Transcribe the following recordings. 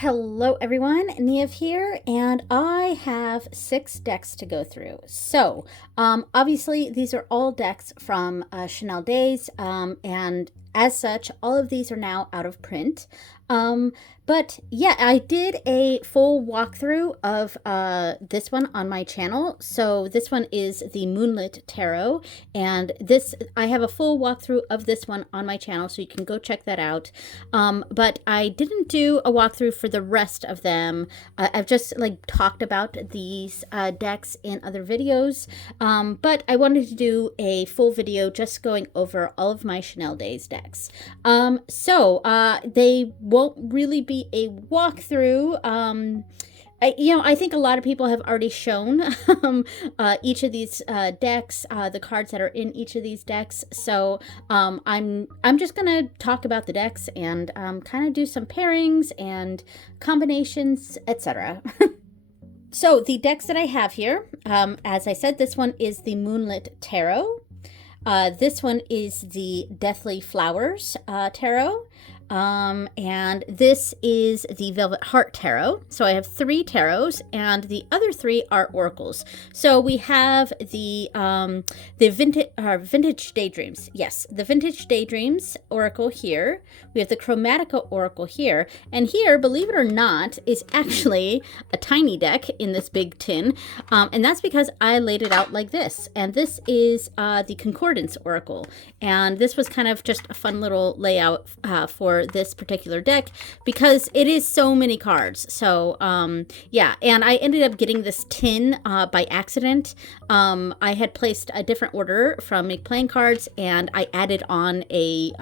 Hello everyone, Niev here, and I have 6 decks to go through. So, obviously these are all decks from Chanel Days, and as such, all of these are now out of print. But yeah, I did a full walkthrough of this one on my channel. So this one is the Moonlit Tarot, and I have a full walkthrough of this one on my channel, so you can go check that out. But I didn't do a walkthrough for the rest of them. I've just talked about these decks in other videos, but I wanted to do a full video just going over all of my Chanel Days decks. They won't really be a walkthrough. I think a lot of people have already shown each of these decks, the cards that are in each of these decks. So I'm just gonna talk about the decks and kind of do some pairings and combinations, etc. So the decks that I have here, as I said, this one is the Moonlit Tarot. This one is the Deathly Flowers Tarot. And this is the Velvet Heart Tarot. So I have 3 tarots, and the other 3 are oracles. So we have the Vintage Daydreams. Yes, the Vintage Daydreams Oracle here. We have the Chromatica Oracle here. And here, believe it or not, is actually a tiny deck in this big tin. And that's because I laid it out like this. And this is the Concordance Oracle. And this was kind of just a fun little layout for this particular deck because it is so many cards. So yeah, and I ended up getting this tin by accident. I had placed a different order from MakePlayingCards, and I added on a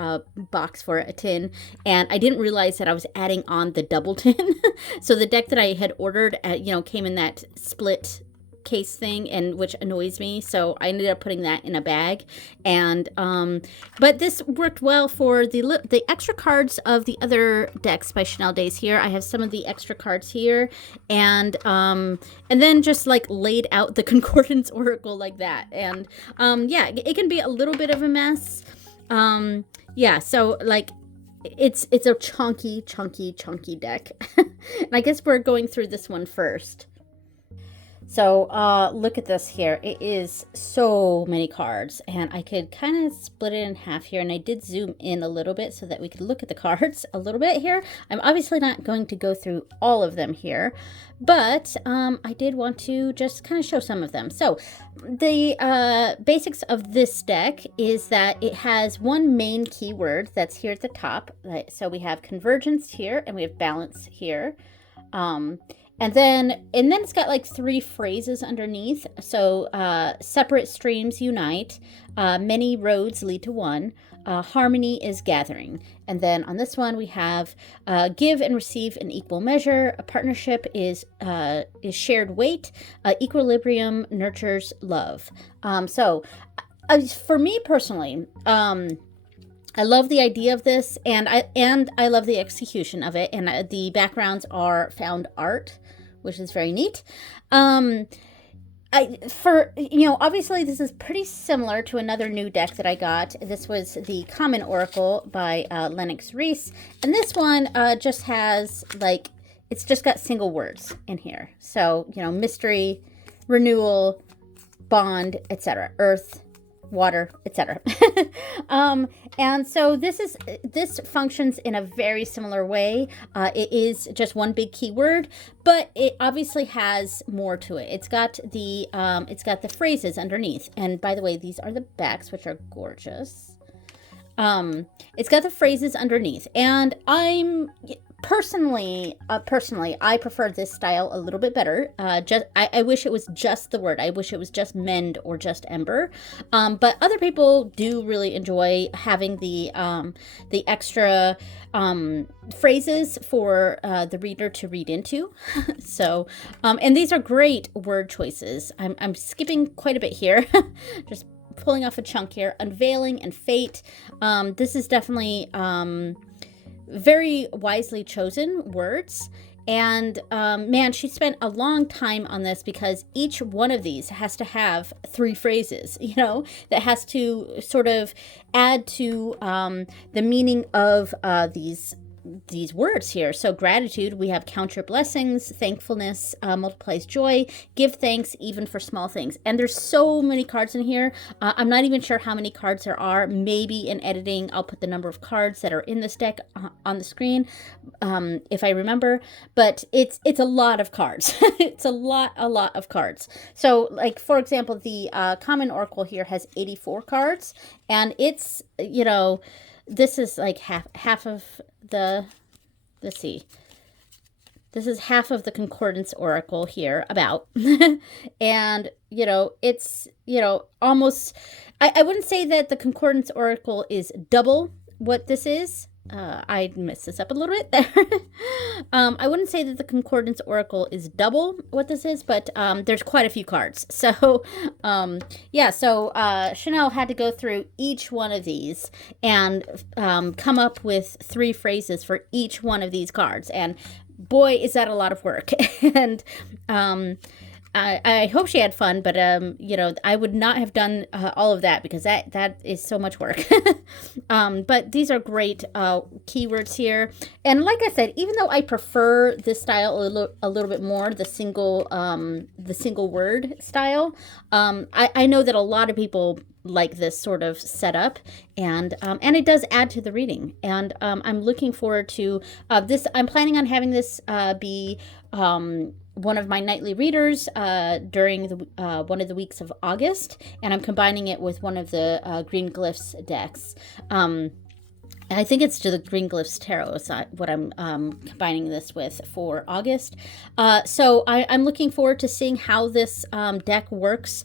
box for a tin, and I didn't realize that I was adding on the double tin. So the deck that I had ordered came in that split case thing, and which annoys me, so I ended up putting that in a bag. And but this worked well for the extra cards of the other decks by Chanel Days. Here I have some of the extra cards here, and then just laid out the Concordance Oracle like that. And yeah, it can be a little bit of a mess. Yeah, so it's a chunky deck. And I guess we're going through this one first. So look at this here. It is so many cards, and I could kind of split it in half here, and I did zoom in a little bit so that we could look at the cards a little bit here. I'm obviously not going to go through all of them here, but I did want to just kind of show some of them. So the basics of this deck is that it has one main keyword that's here at the top. So we have convergence here, and we have balance here. And then it's got 3 phrases underneath. So separate streams unite, many roads lead to one, harmony is gathering. And then on this one we have give and receive in equal measure, a partnership is shared weight, equilibrium nurtures love. For me personally, I love the idea of this, and I love the execution of it, and the backgrounds are found art, which is very neat. Obviously this is pretty similar to another new deck that I got. This was the Common Oracle by Lennox Reese, and this one just has it's just got single words in here. So mystery, renewal, bond, etc. Earth, water, etc. And so this functions in a very similar way. It is just one big keyword, but it obviously has more to it. It's got the phrases underneath, and by the way, these are the backs, which are gorgeous. It's got the phrases underneath, and I'm personally, I prefer this style a little bit better. I wish it was just the word. I wish it was just mend or just ember. But other people do really enjoy having the extra phrases for the reader to read into. So, and these are great word choices. I'm skipping quite a bit here. Just pulling off a chunk here. Unveiling and fate. This is definitely very wisely chosen words. And man, she spent a long time on this because each one of these has to have 3 phrases, that has to sort of add to the meaning of these these words here. So gratitude, we have count your blessings, thankfulness multiplies joy, give thanks even for small things. And there's so many cards in here. I'm not even sure how many cards there are. Maybe in editing, I'll put the number of cards that are in this deck on the screen, if I remember. But it's a lot of cards. It's a lot of cards. So like, for example, the Common Oracle here has 84 cards, and it's, you know, this is like half of the, let's see, this is half of the Concordance Oracle here, about. And, you know, it's, you know, almost, I wouldn't say that the Concordance Oracle is double what this is. I messed this up a little bit there. I wouldn't say that the Concordance Oracle is double what this is, but there's quite a few cards. So, yeah, so Chanel had to go through each one of these and come up with 3 phrases for each one of these cards. And boy, is that a lot of work. And I hope she had fun, but you know, I would not have done all of that, because that is so much work. But these are great keywords here, and like I said, even though I prefer this style a little bit more, the single word style, I know that a lot of people like this sort of setup, and it does add to the reading. And I'm looking forward to this. I'm planning on having this be one of my nightly readers during the one of the weeks of August, and I'm combining it with one of the Green Glyphs decks. And I think it's to the Green Glyphs Tarot is what I'm combining this with for August. So I'm looking forward to seeing how this deck works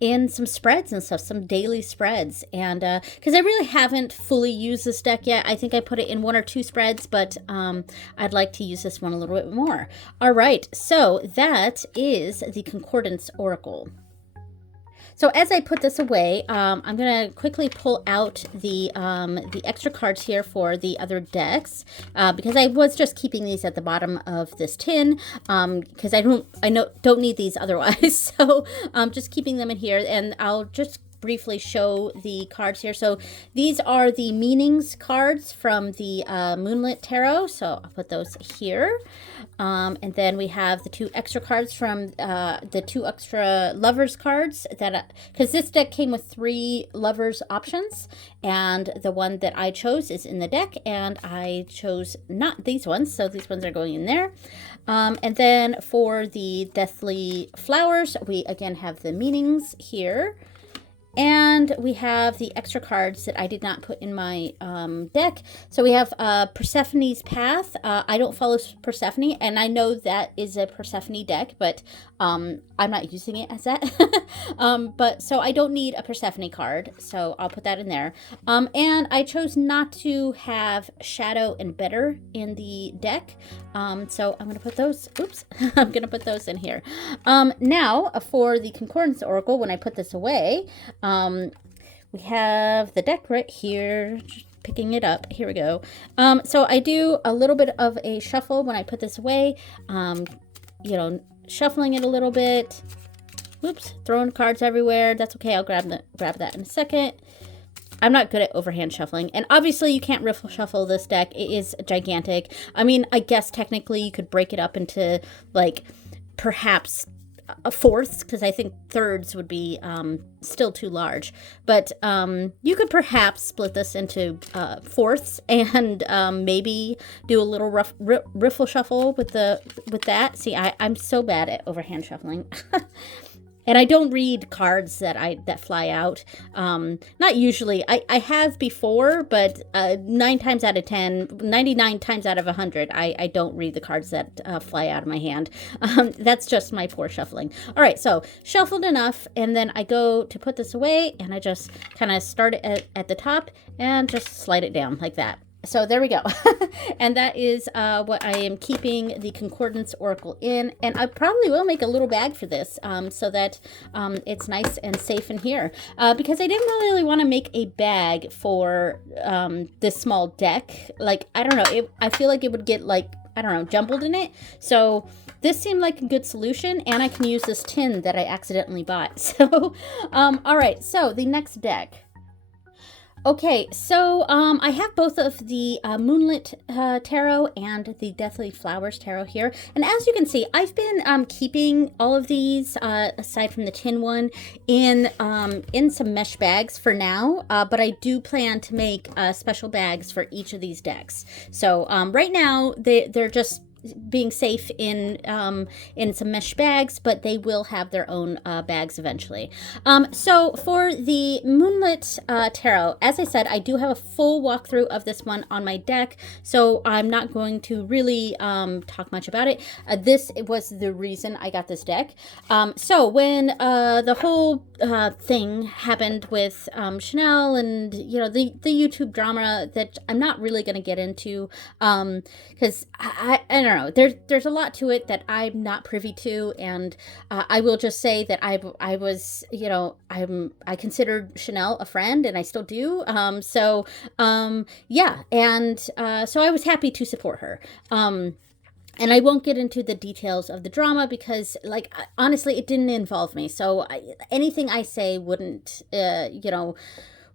in some spreads and stuff, some daily spreads. And because I really haven't fully used this deck yet. I think I put it in 1 or 2 spreads, but I'd like to use this one a little bit more. All right, so that is the Concordance Oracle. So as I put this away, I'm going to quickly pull out the extra cards here for the other decks, because I was just keeping these at the bottom of this tin, because I don't need these otherwise. So I'm just keeping them in here, and I'll just briefly show the cards here. So these are the meanings cards from the Moonlit Tarot. So I'll put those here. And then we have the 2 extra cards from the 2 extra lovers cards, that because this deck came with 3 lovers options, and the one that I chose is in the deck, and I chose not these ones, so these ones are going in there. And then for the Deathly Flowers, we again have the meanings here. And we have the extra cards that I did not put in my deck. So we have Persephone's Path. I don't follow Persephone, and I know that is a Persephone deck, but I'm not using it as that. But so I don't need a Persephone card, so I'll put that in there. And I chose not to have Shadow and Better in the deck. So I'm going to put those, oops, I'm going to put those in here. Now, for the Concordance Oracle, when I put this away, we have the deck right here, just picking it up. Here we go. So I do a little bit of a shuffle when I put this away, you know, shuffling it a little bit. Oops, throwing cards everywhere. That's okay. I'll grab that in a second. I'm not good at overhand shuffling, and obviously you can't riffle shuffle this deck. It is gigantic. I mean, I guess technically you could break it up into, like, perhaps fourths, because I think thirds would be still too large. But you could perhaps split this into fourths, and maybe do a little riffle shuffle with that. See, I'm so bad at overhand shuffling. And I don't read cards that fly out. Not usually. I have before, but 9 times out of 10, 99 times out of 100, I don't read the cards that fly out of my hand. That's just my poor shuffling. All right, so shuffled enough, and then I go to put this away, and I just kind of start it at the top and just slide it down like that. So there we go. And that is what I am keeping the Concordance Oracle in. And I probably will make a little bag for this so that it's nice and safe in here. Because I didn't really want to make a bag for this small deck. Like, I don't know. I feel like it would get, like, I don't know, jumbled in it. So this seemed like a good solution. And I can use this tin that I accidentally bought. So, all right. So the next deck. Okay, so I have both of the Moonlit Tarot and the Deathly Flowers Tarot here. And as you can see, I've been keeping all of these, aside from the tin one, in some mesh bags for now. But I do plan to make special bags for each of these decks. So right now, they're just being safe in some mesh bags, but they will have their own bags eventually. So for the Moonlit Tarot, as I said, I do have a full walkthrough of this one on my deck, so I'm not going to really talk much about it. This was the reason I got this deck. So when the whole thing happened with Chanel and, you know, the YouTube drama that I'm not really going to get into, because I don't know, there's a lot to it that I'm not privy to, and I will just say that I was, you know, I considered Chanel a friend, and I still do. Yeah, and so I was happy to support her. And I won't get into the details of the drama because, like, honestly, it didn't involve me. So anything I say wouldn't, you know,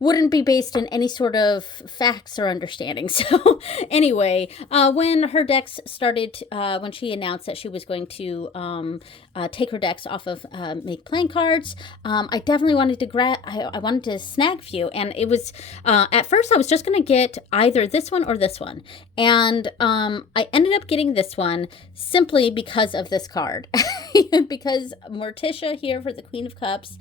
wouldn't be based in any sort of facts or understanding. So anyway, when her decks started, when she announced that she was going to take her decks off of MakePlayingCards, I definitely wanted to I wanted to snag a few. And it was, at first I was just going to get either this one or this one. And I ended up getting this one simply because of this card. Because Morticia here for the Queen of Cups,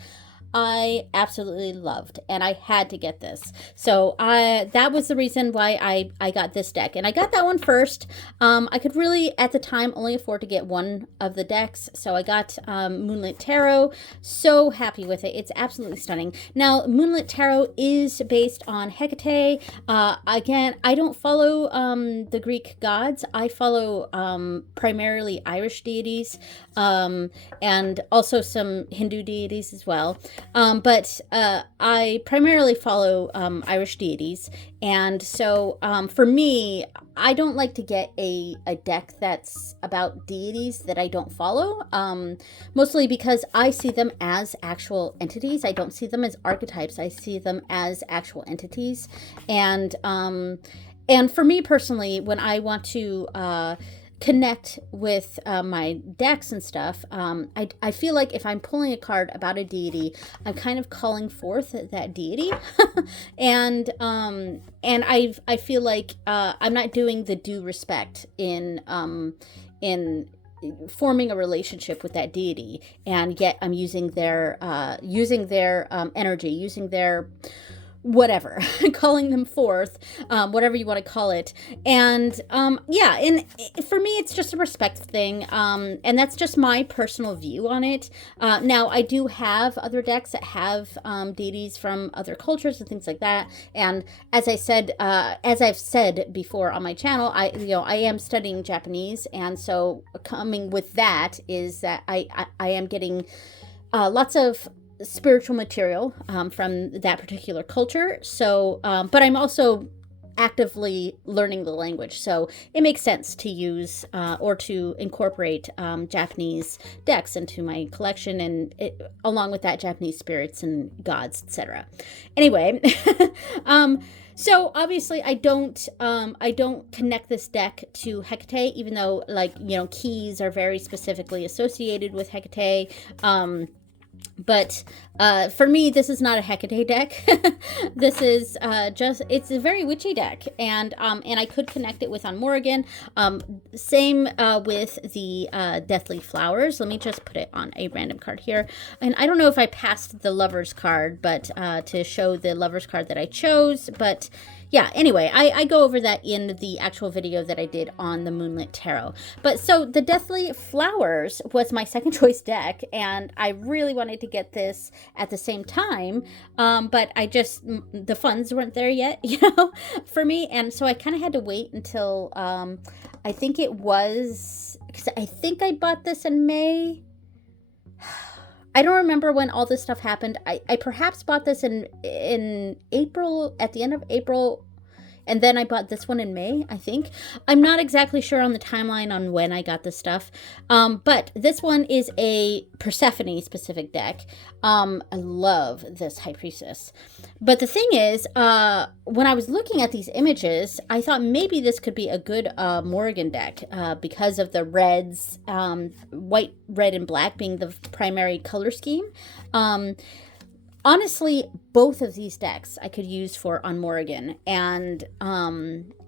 I absolutely loved, and I had to get this. So that was the reason why I got this deck, and I got that one first. I could really, at the time, only afford to get one of the decks, so I got Moonlit Tarot. So happy with it. It's absolutely stunning. Now, Moonlit Tarot is based on Hecate. Again, I don't follow the Greek gods. I follow primarily Irish deities, and also some Hindu deities as well. But I primarily follow Irish deities, and so for me, I don't like to get a deck that's about deities that I don't follow, mostly because I see them as actual entities. I don't see them as archetypes. I see them as actual entities, and for me personally, when I want to connect with my decks and stuff, I feel like if I'm pulling a card about a deity, I'm kind of calling forth that deity. and I feel like I'm not doing the due respect in forming a relationship with that deity, and yet I'm using their energy, using their whatever, calling them forth, whatever you want to call it. And yeah, and for me, it's just a respect thing, and that's just my personal view on it. Now, I do have other decks that have deities from other cultures and things like that, and as I said, as I've said before on my channel, I am studying Japanese, and so coming with that is that I am getting lots of spiritual material from that particular culture. So, but I'm also actively learning the language, so it makes sense to use or to incorporate Japanese decks into my collection, and along with that, Japanese spirits and gods, etc. Anyway, so obviously I don't connect this deck to Hecate, even though, like, keys are very specifically associated with Hecate. But for me, this is not a Hecate deck. This is it's a very witchy deck, and I could connect it with on Morrigan. Same with the Deathly Flowers. Let me just put it on a random card here. And I don't know if I passed the Lover's card, but to show the Lover's card that I chose, but yeah, anyway, I go over that in the actual video that I did on the Moonlit Tarot. But so the Deathly Flowers was my second choice deck, and I really wanted to get this at the same time, but the funds weren't there yet, for me, and so I kind of had to wait until, I think it was, because I think I bought this in May. I don't remember when all this stuff happened. I perhaps bought this in April, at the end of April, And then I bought this one in May, I think. I'm not exactly sure on the timeline on when I got this stuff. But this one is a Persephone specific deck. I love this High Priestess. But the thing is, when I was looking at these images, I thought maybe this could be a good Morrigan deck because of the reds, white, red, and black being the primary color scheme. Honestly, both of these decks I could use for on Morrigan, and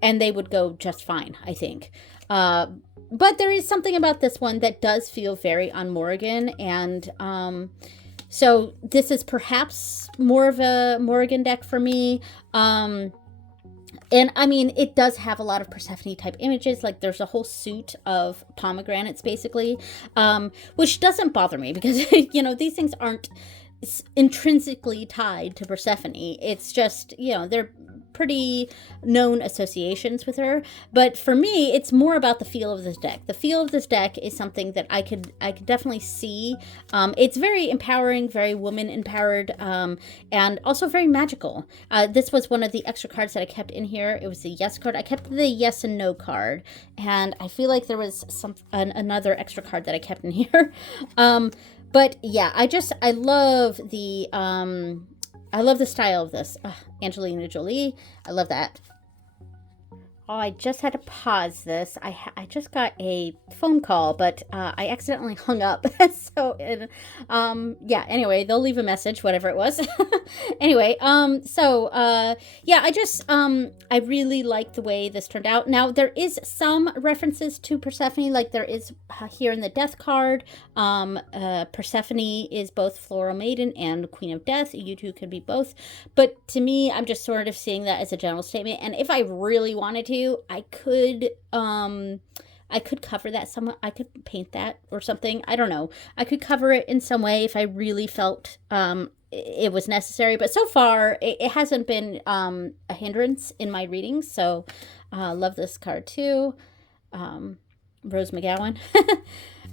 they would go just fine, I think. But there is something about this one that does feel very on Morrigan, and so this is perhaps more of a Morrigan deck for me. And I mean, it does have a lot of Persephone type images. Like there's a whole suit of pomegranates basically, which doesn't bother me because, you know, these things aren't intrinsically tied to Persephone. It's just, you know, they're pretty known associations with her. But for me, it's more about the feel of this deck. The feel of this deck is something that I could definitely see. It's very empowering, very woman empowered, and also very magical. This was one of the extra cards that I kept in here. It was the yes card. I kept the yes and no card, and I feel like there was another extra card that I kept in here. But yeah, I love the style of this. Angelina Jolie, I love that. Oh, I just had to pause this. I just got a phone call, but I accidentally hung up. So, yeah, anyway, they'll leave a message, whatever it was. Anyway, yeah, I really like the way this turned out. Now, there is some references to Persephone, like there is here in the Death card. Persephone is both Floral Maiden and Queen of Death. You two could be both. But to me, I'm just sort of seeing that as a general statement. And if I really wanted to, I could cover that somewhat. I could paint that or something. I don't know. I could cover it in some way if I really felt it was necessary. But so far, it hasn't been a hindrance in my readings. So love this card too. Rose McGowan.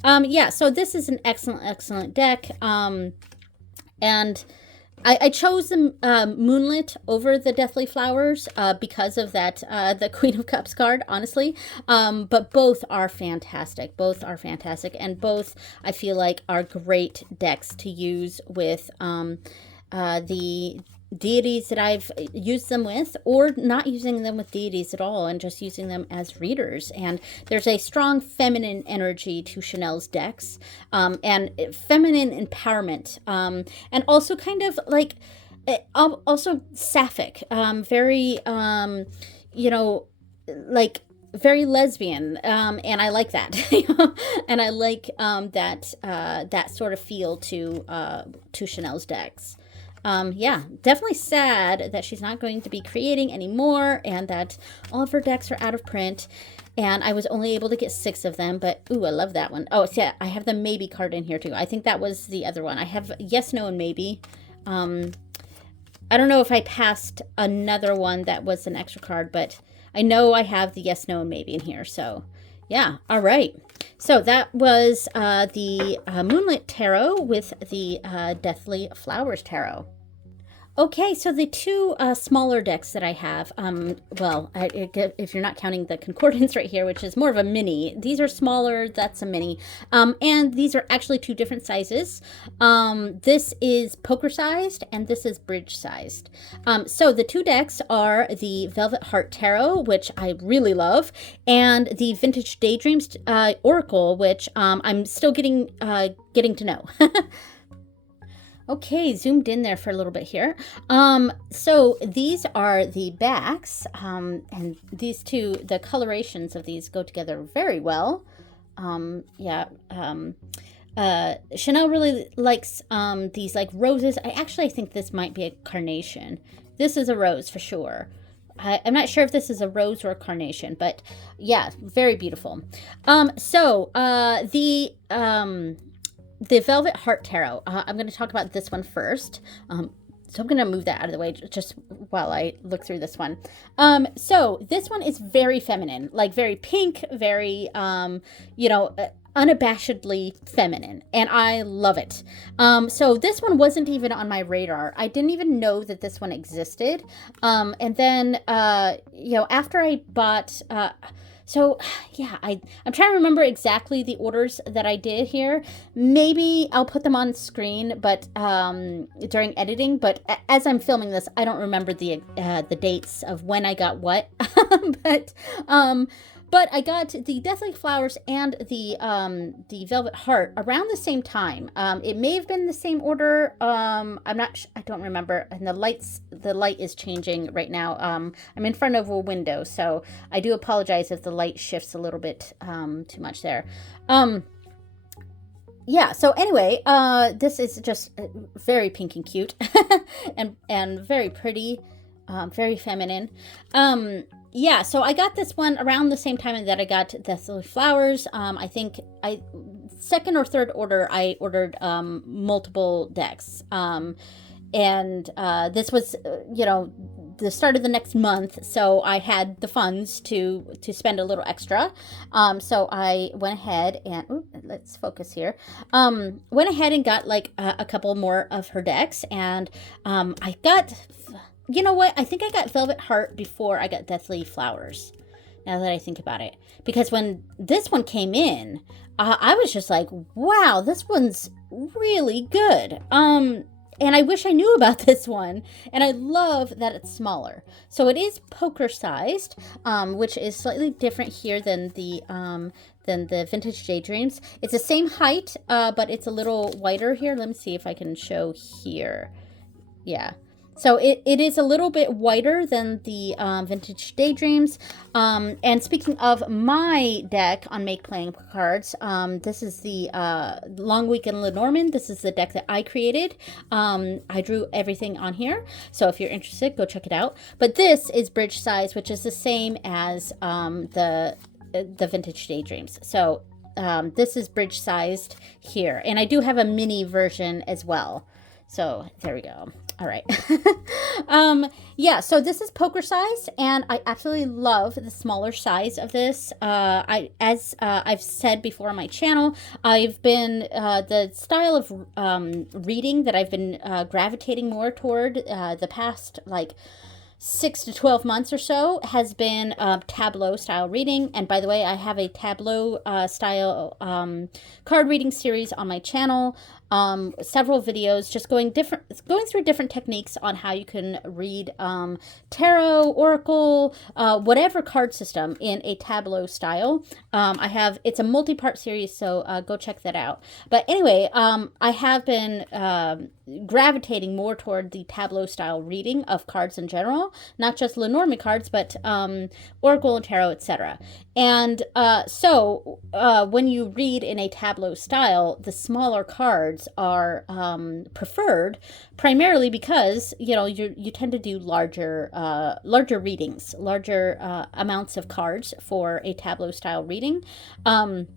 Yeah, so this is an excellent deck. And I chose the Moonlit over the Deathly Flowers because of that, the Queen of Cups card, honestly. But both are fantastic. Both are fantastic. And both, I feel like, are great decks to use with the deities that I've used them with, or not using them with deities at all and just using them as readers. And there's a strong feminine energy to Chanel's decks, and feminine empowerment, and also kind of like also sapphic, very you know, like very lesbian, and I like that. And I like that sort of feel to Chanel's decks. Yeah, definitely sad that she's not going to be creating anymore and that all of her decks are out of print. And I was only able to get 6 of them, but ooh, I love that one. Oh, yeah, I have the maybe card in here too. I think that was the other one. I have yes, no, and maybe. I don't know if I passed another one that was an extra card, but I know I have the yes, no, and maybe in here. So yeah, all right. So that was the Moonlit Tarot with the Deathly Flowers Tarot. Okay, so the two smaller decks that I have, well, if you're not counting the Concordance right here, which is more of a mini, these are smaller, that's a mini, and these are actually 2 different sizes. This is poker-sized, and this is bridge-sized. So the 2 decks are the Velvet Heart Tarot, which I really love, and the Vintage Daydreams Oracle, which I'm still getting to know. Okay, zoomed in there for a little bit here. So these are the backs, and these two, the colorations of these go together very well. Yeah, Chanel really likes these like roses. I think this might be a carnation. This is a rose for sure. I'm not sure if this is a rose or a carnation, but yeah, very beautiful. The Velvet Heart Tarot. I'm going to talk about this one first. So I'm going to move that out of the way just while I look through this one. So this one is very feminine, like very pink, very, you know, unabashedly feminine, and I love it. So this one wasn't even on my radar. I didn't even know that this one existed. And then, after I bought, so yeah, I'm trying to remember exactly the orders that I did here. Maybe I'll put them on screen, but during editing. But as I'm filming this, I don't remember the dates of when I got what. But I got the Deathly Flowers and the Velvet Heart around the same time. It may have been the same order. I'm not. I don't remember. And the light is changing right now. I'm in front of a window, so I do apologize if the light shifts a little bit too much there. Yeah. So anyway, this is just very pink and cute, and very pretty, very feminine. Yeah, so I got this one around the same time that I got Deathly Flowers. I think second or third order, I ordered multiple decks. And this was, the start of the next month, so I had the funds to spend a little extra. So I went ahead and, let's focus here. Went ahead and got like a couple more of her decks, and I got... You know what? I think I got Velvet Heart before I got Deathly Flowers, now that I think about it. Because when this one came in, I was just like, wow, this one's really good. And I wish I knew about this one. And I love that it's smaller. So it is poker sized, which is slightly different here than the Vintage Daydreams. It's the same height, but it's a little wider here. Let me see if I can show here. Yeah. So it is a little bit wider than the Vintage Daydreams. And speaking of my deck on Make Playing Cards, this is the Long Weekend Lenormand. This is the deck that I created. I drew everything on here. So if you're interested, go check it out. But this is bridge size, which is the same as the Vintage Daydreams. So this is bridge sized here. And I do have a mini version as well. So there we go. All right. Yeah, so this is poker size, and I absolutely love the smaller size of this. As I've said before on my channel, I've been, the style of reading that I've been gravitating more toward the past, 6 to 12 months or so has been tableau style reading. And by the way, I have a tableau style card reading series on my channel. Several videos just going through different techniques on how you can read tarot, oracle, whatever card system in a tableau style. It's a multi-part series, so go check that out. But anyway, I have been gravitating more toward the tableau style reading of cards in general, not just Lenormand cards, but oracle and tarot, etc. And so when you read in a tableau style, the smaller cards are preferred, primarily because you tend to do larger readings, larger amounts of cards for a tableau style reading. Ooh,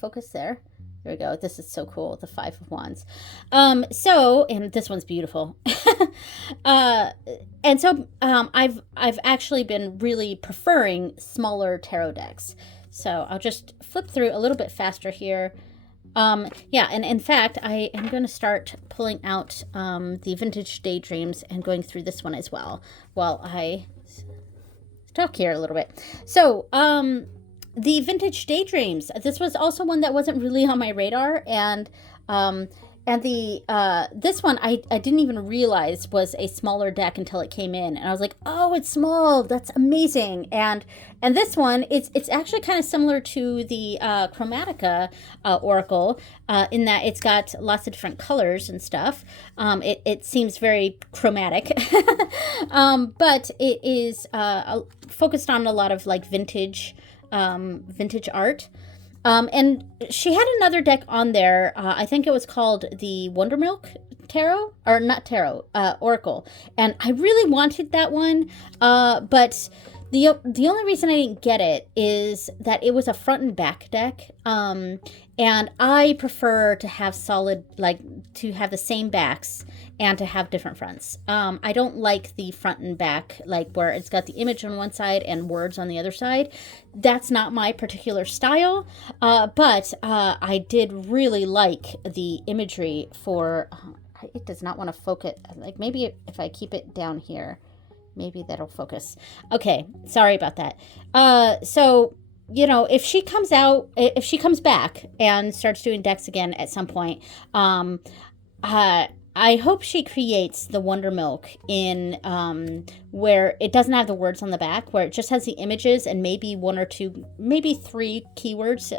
focus there. There we go. This is so cool. The Five of Wands. And this one's beautiful. And so I've actually been really preferring smaller tarot decks. So I'll just flip through a little bit faster here. Yeah, and in fact, I am going to start pulling out the Vintage Daydreams and going through this one as well while I talk here a little bit. So, the Vintage Daydreams. This was also one that wasn't really on my radar, and this one I didn't even realize was a smaller deck until it came in, and I was like, oh, it's small. That's amazing. And this one, it's actually kind of similar to the Chromatica Oracle in that it's got lots of different colors and stuff. It seems very chromatic, but it is focused on a lot of vintage art. And she had another deck on there. I think it was called the Wondermilk Tarot, or not Tarot, Oracle. And I really wanted that one. But The only reason I didn't get it is that it was a front and back deck. And I prefer to have solid, like to have the same backs and to have different fronts. I don't like the front and back, like where it's got the image on one side and words on the other side. That's not my particular style. But I did really like the imagery for, it does not want to focus. Like maybe if I keep it down here, maybe that'll focus. Okay, sorry about that. So, you know, if she comes back and starts doing decks again at some point, I hope she creates the Wonder Milk in where it doesn't have the words on the back, where it just has the images and maybe one or two, maybe 3 keywords.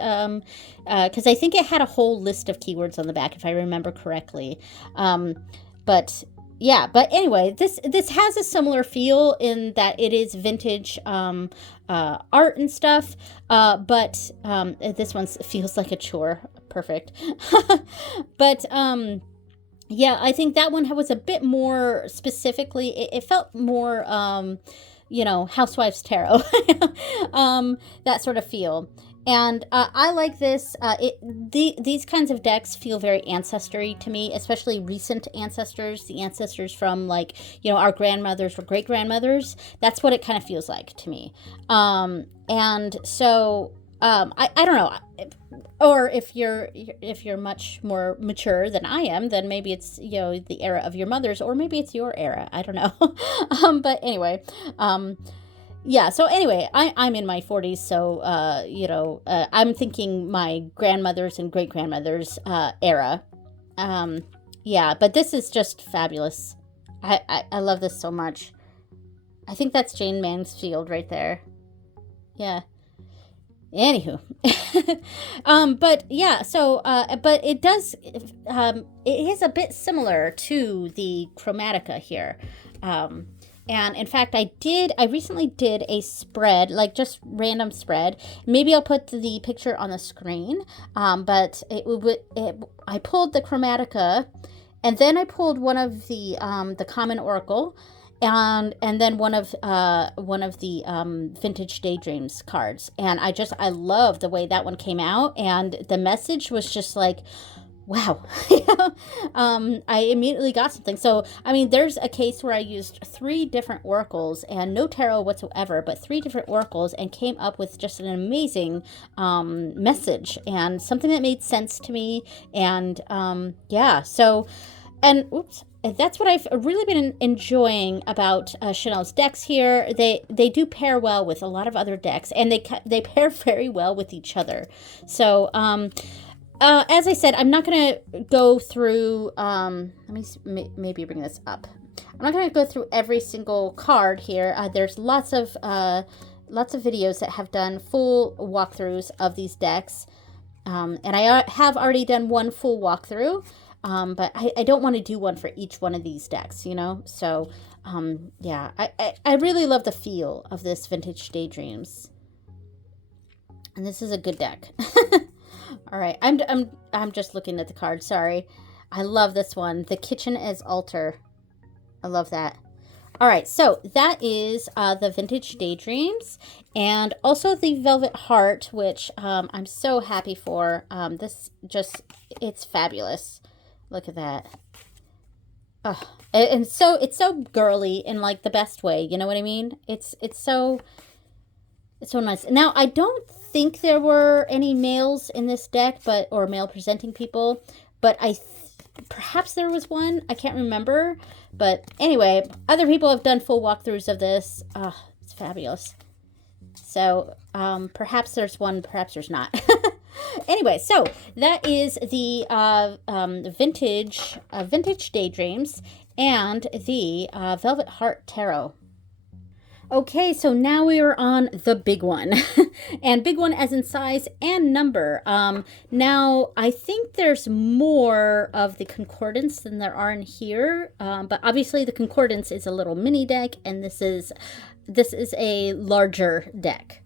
Because I think it had a whole list of keywords on the back, if I remember correctly. But yeah, but anyway, this has a similar feel in that it is vintage art and stuff, but this one feels like a chore. Perfect. But yeah, I think that one was a bit more specifically, it felt more you know, Housewives Tarot, that sort of feel. And I like this. These kinds of decks feel very ancestry to me, especially recent ancestors, the ancestors from, like, you know, our grandmothers or great grandmothers. That's what it kind of feels like to me. And so I don't know. Or if you're much more mature than I am, then maybe it's, you know, the era of your mothers, or maybe it's your era. I don't know. But anyway, yeah, so anyway, I'm in my 40s, so, you know, I'm thinking my grandmother's and great-grandmother's era. Yeah, but this is just fabulous. I love this so much. I think that's Jane Mansfield right there. Yeah. Anywho. But yeah, so, but it does, it is a bit similar to the Chromatica here. And in fact, I recently did a spread, like just random spread. Maybe I'll put the picture on the screen. But I pulled the Chromatica, and then I pulled one of the Common Oracle, and then one of the Vintage Daydreams cards. And I love the way that one came out, and the message was just like, wow. I immediately got something. So, I mean, there's a case where I used 3 different oracles and no tarot whatsoever, but 3 different oracles, and came up with just an amazing message and something that made sense to me. And yeah, so, and oops. That's what I've really been enjoying about Chanel's decks here. They do pair well with a lot of other decks, and they pair very well with each other. So, as I said, I'm not going to go through, let me maybe bring this up. I'm not going to go through every single card here. There's lots of videos that have done full walkthroughs of these decks. And I have already done one full walkthrough, but I don't want to do one for each one of these decks, you know? So, yeah, I really love the feel of this Vintage Daydreams. And this is a good deck. All right, I'm just looking at the card. Sorry, I love this one. The Kitchen as Altar. I love that. All right, so that is the Vintage Daydreams, and also the Velvet Heart, which I'm so happy for. It's fabulous. Look at that. Oh, and so it's so girly in like the best way. You know what I mean? It's so nice. Now, I don't think there were any males in this deck, or male presenting people, but perhaps there was one. I can't remember. But anyway, other people have done full walkthroughs of this. Oh, it's fabulous. So perhaps there's one, perhaps there's not. Anyway, so that is the Vintage Daydreams and the Velvet Heart Tarot. Okay, so now we are on the big one, and big one as in size and number. Now, I think there's more of the concordance than there are in here, but obviously the concordance is a little mini deck, and this is a larger deck.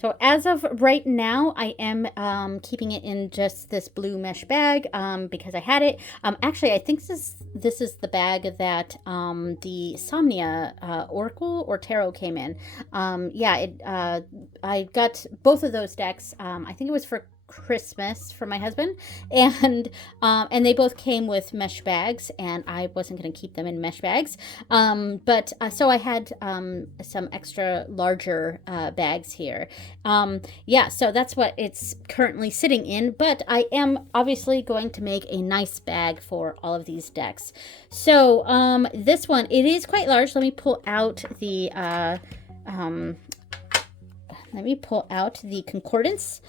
So as of right now, I am keeping it in just this blue mesh bag because I had it. Actually, I think this is the bag that the Somnia Oracle or Tarot came in. Yeah, I got both of those decks. I think it was for Christmas for my husband, and they both came with mesh bags, and I wasn't going to keep them in mesh bags, but so I had some extra larger bags here. Yeah, so that's what it's currently sitting in, but I am obviously going to make a nice bag for all of these decks. So this one, it is quite large. Let me pull out the concordance.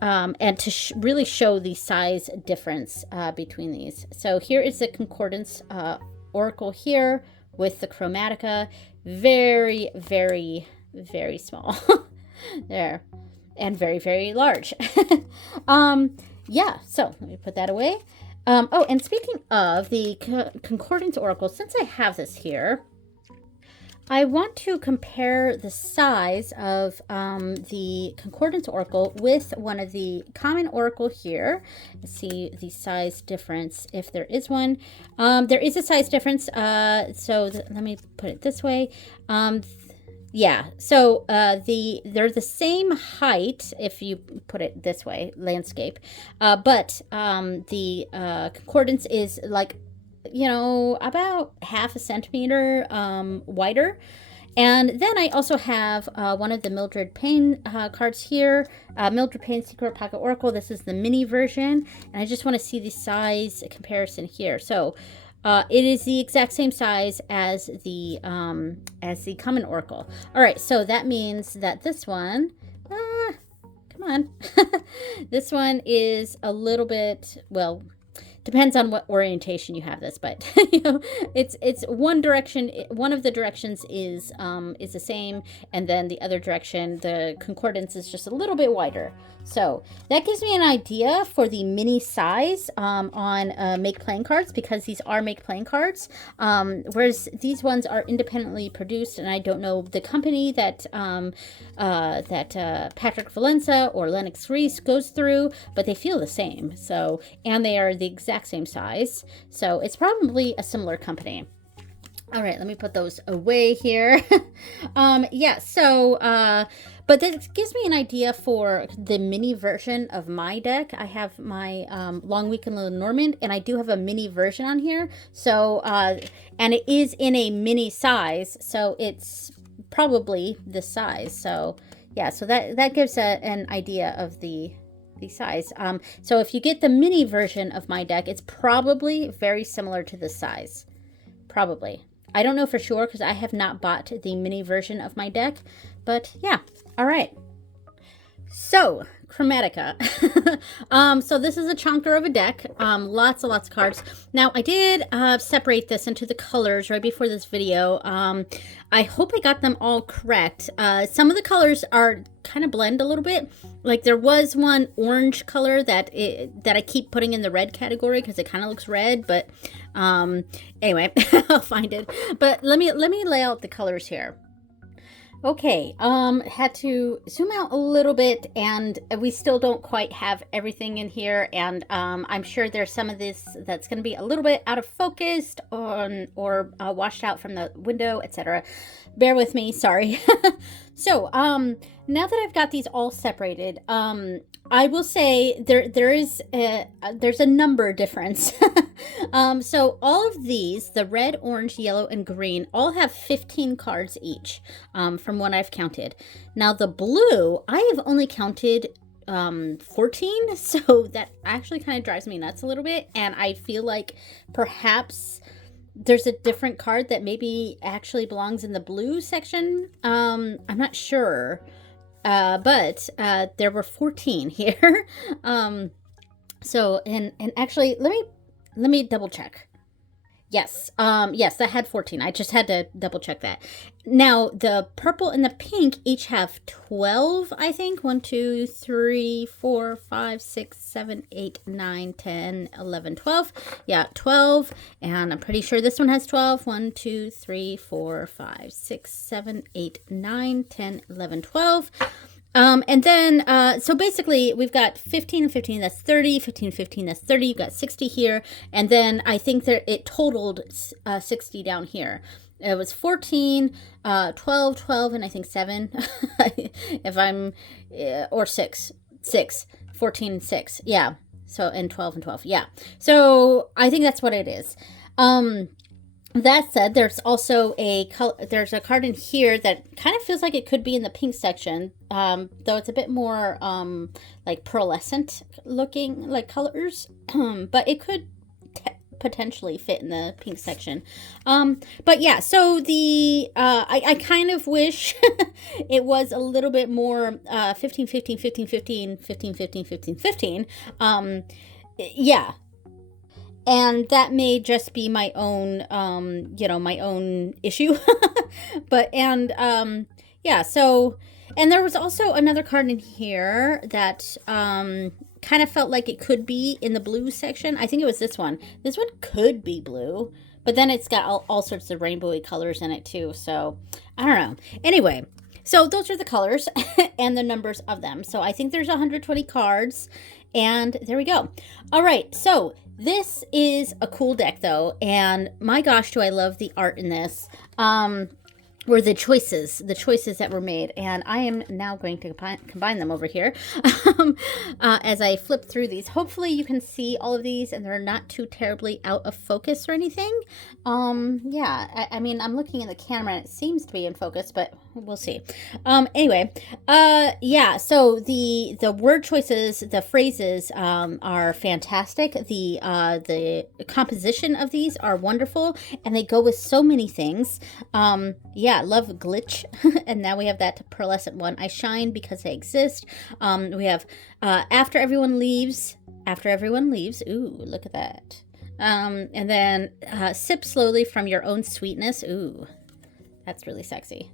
And to really show the size difference between these. So here is the concordance oracle here with the chromatica. Very, very, very small. There. And very, very large. Yeah, so let me put that away. Oh, and speaking of the concordance oracle, since I have this here, I want to compare the size of the concordance oracle with one of the common oracle here. Let's see the size difference, if there is one. There is a size difference, so let me put it this way. Yeah, so they're the same height, if you put it this way, landscape, but the concordance is like, you know, about half a centimeter wider. And then I also have one of the Mildred Payne cards here, Mildred Payne Secret Pocket Oracle. This is the mini version, and I just want to see the size comparison here. So it is the exact same size as the common oracle. All right, so that means that this one, come on, this one is a little bit, well, depends on what orientation you have this, but you know, it's one direction. One of the directions is the same, and then the other direction, the concordance is just a little bit wider. So that gives me an idea for the mini size on Make Playing Cards, because these are Make Playing Cards, whereas these ones are independently produced, and I don't know the company that Patrick Valenza or Lennox Reese goes through, but they feel the same. So, and they are the exact same size, so it's probably a similar company. All right, let me put those away here. Yeah, so but this gives me an idea for the mini version of my deck. I have my Long Week in Lenormand, and I do have a mini version on here. So and it is in a mini size, so it's probably this size. So yeah, so that gives an idea of the size. So if you get the mini version of my deck, it's probably very similar to this size. Probably. I don't know for sure because I have not bought the mini version of my deck, but yeah. All right. So, Chromatica. So this is a chunker of a deck. Lots and lots of cards. Now, I did separate this into the colors right before this video. I hope I got them all correct. Some of the colors are kind of blend a little bit. Like there was one orange color that I keep putting in the red category because it kind of looks red, but anyway, I'll find it. But let me lay out the colors here. Okay, had to zoom out a little bit, and we still don't quite have everything in here, and I'm sure there's some of this that's going to be a little bit out of focus or washed out from the window, etc. Bear with me, sorry. So, now that I've got these all separated, I will say there's a number difference. So all of these, the red, orange, yellow, and green, all have 15 cards each, from what I've counted. Now the blue, I have only counted 14, so that actually kind of drives me nuts a little bit, and I feel like perhaps there's a different card that maybe actually belongs in the blue section. I'm not sure. But there were 14 here. So, and actually, let me double check. Yes, yes, that had 14. I just had to double check that. Now, the purple and the pink each have 12, I think. 1, 2, 3, 4, 5, 6, 7, 8, 9, 10, 11, 12. Yeah, 12. And I'm pretty sure this one has 12. 1, 2, 3, 4, 5, 6, 7, 8, 9, 10, 11, 12. And then, so basically we've got 15 and 15, that's 30, 15 and 15, that's 30. You've got 60 here. And then I think that it totaled 60 down here. It was 14, 12, 12, and I think 7, if I'm, or 6, 14, and 6. Yeah. So, and 12 and 12. Yeah. So I think that's what it is. That said, there's also there's a card in here that kind of feels like it could be in the pink section, though it's a bit more like pearlescent looking like colors, but it could potentially fit in the pink section. But yeah, so I kind of wish it was a little bit more 15, 15, 15, 15, 15, 15, 15, 15. Yeah. And that may just be my own, my own issue. Yeah, so, and there was also another card in here that kind of felt like it could be in the blue section. I think it was this one. This one could be blue, but then it's got all sorts of rainbowy colors in it too. So I don't know. Anyway, so those are the colors and the numbers of them. So I think there's 120 cards, and there we go. All right, so this is a cool deck though, and my gosh, do I love the art in this. Or the choices that were made, and I am now going to combine them over here as I flip through these. Hopefully you can see all of these and they're not too terribly out of focus or anything. Yeah, I mean, I'm looking in the camera and it seems to be in focus, but we'll see. Anyway, yeah, so the word choices, the phrases are fantastic. The composition of these are wonderful, and they go with so many things. Yeah, love glitch. And now we have that pearlescent one. I shine because I exist. We have after everyone leaves. Ooh, look at that. And then sip slowly from your own sweetness. Ooh, that's really sexy.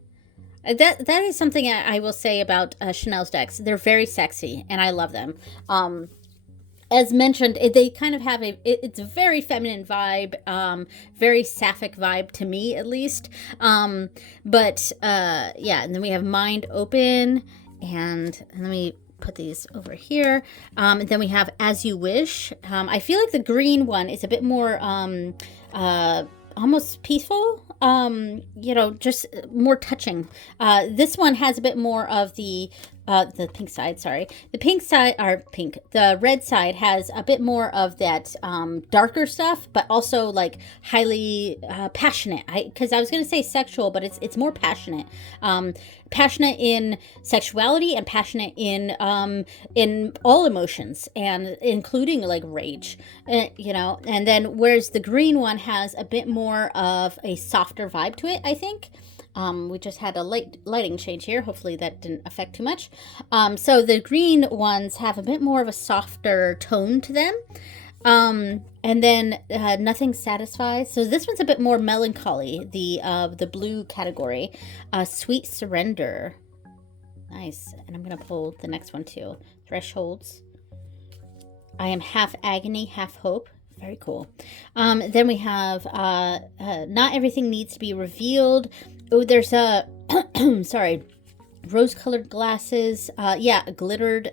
That is something I will say about Chanel's decks. They're very sexy, and I love them. As mentioned, they kind of have it's a very feminine vibe, very sapphic vibe to me, at least. But yeah, and then we have Mind Open, and let me put these over here. And then we have As You Wish. I feel like the green one is a bit more almost peaceful, just more touching. This one has a bit more of the pink side, sorry. The red side has a bit more of that darker stuff, but also like highly passionate. Because I was going to say sexual, but it's more passionate. Passionate in sexuality and passionate in all emotions, and including like rage, and then whereas the green one has a bit more of a softer vibe to it, I think. We just had a lighting change here. Hopefully that didn't affect too much. So the green ones have a bit more of a softer tone to them. And then Nothing Satisfies. So this one's a bit more melancholy, the blue category. Sweet Surrender. Nice. And I'm going to pull the next one too. Thresholds. I Am Half Agony, Half Hope. Very cool. Then we have Not Everything Needs to Be Revealed. Oh, there's a, sorry, rose-colored glasses. Yeah, glittered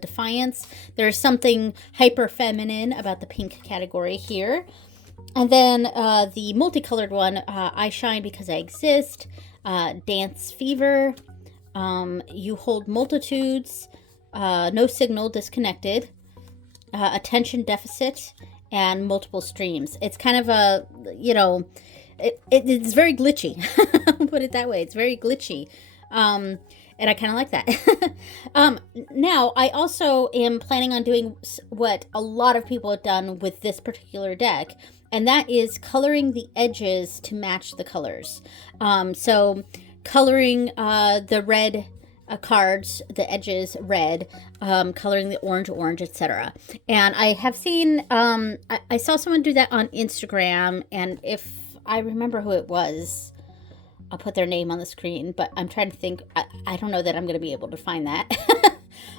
defiance. There's something hyper feminine about the pink category here. And then the multicolored one, I Shine Because I Exist. Dance Fever. You Hold Multitudes. No Signal, Disconnected. Attention Deficit. And Multiple Streams. It's kind of a, it's very glitchy. I'll put it that way. It's very glitchy. And I kind of like that. Now, I also am planning on doing what a lot of people have done with this particular deck, and that is coloring the edges to match the colors. So coloring the red cards, the edges red, coloring the orange, etc. And I have seen, I saw someone do that on Instagram, and if I remember who it was, I'll put their name on the screen, but I'm trying to think. I don't know that I'm going to be able to find that.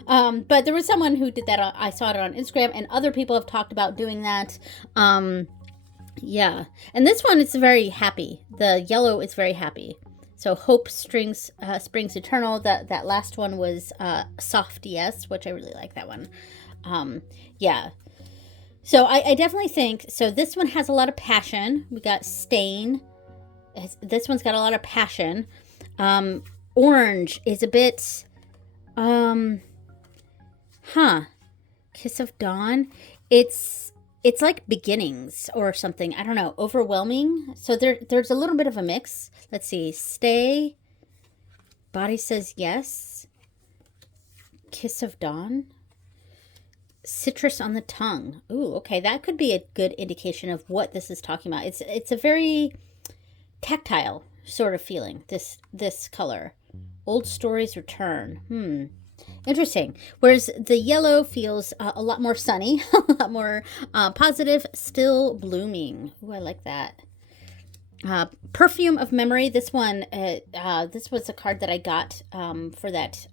But there was someone who did that. I saw it on Instagram, and other people have talked about doing that. Yeah. And this one is very happy. The yellow is very happy. So hope springs eternal. That last one was soft yes, which I really like that one. Yeah. So I definitely think, so this one has a lot of passion. We got stain. This one's got a lot of passion. Orange is a bit, Kiss of Dawn. It's like beginnings or something. I don't know. Overwhelming. So there's a little bit of a mix. Let's see. Stay. Body says yes. Kiss of Dawn. Citrus on the tongue. Ooh, okay. That could be a good indication of what this is talking about. It's a very tactile sort of feeling, this color. Old stories return. Interesting. Whereas the yellow feels a lot more sunny, a lot more positive, still blooming. Ooh, I like that. Perfume of Memory. This one, this was a card that I got for that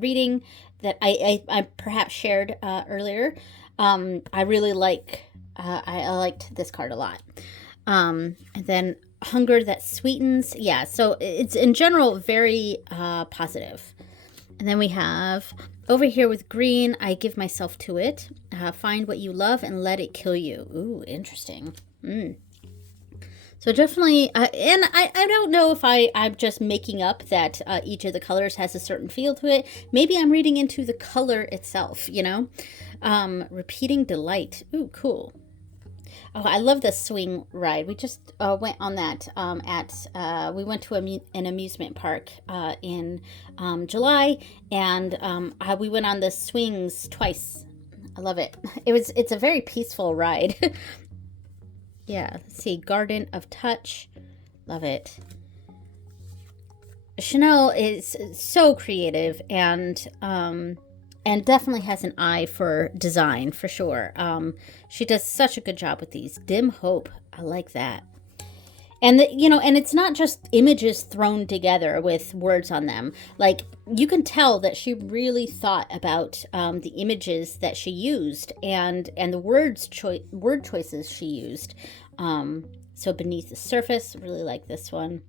reading that I perhaps shared earlier. I really I liked this card a lot. And then Hunger That Sweetens. Yeah, so it's in general very positive. And then we have over here with green, I give myself to it. Find what you love and let it kill you. Ooh, interesting. So definitely, and I don't know if I'm just making up that each of the colors has a certain feel to it. Maybe I'm reading into the color itself, you know? Repeating Delight. Ooh, cool. Oh, I love the swing ride. We just went on that we went to an amusement park in July, and we went on the swings twice. I love it. It's a very peaceful ride. Yeah, let's see. Garden of Touch. Love it. Chanel is so creative and definitely has an eye for design, for sure. She does such a good job with these. Dim Hope. I like that. And, and it's not just images thrown together with words on them. Like, you can tell that she really thought about the images that she used and the word choices she used. So Beneath the Surface, really like this one.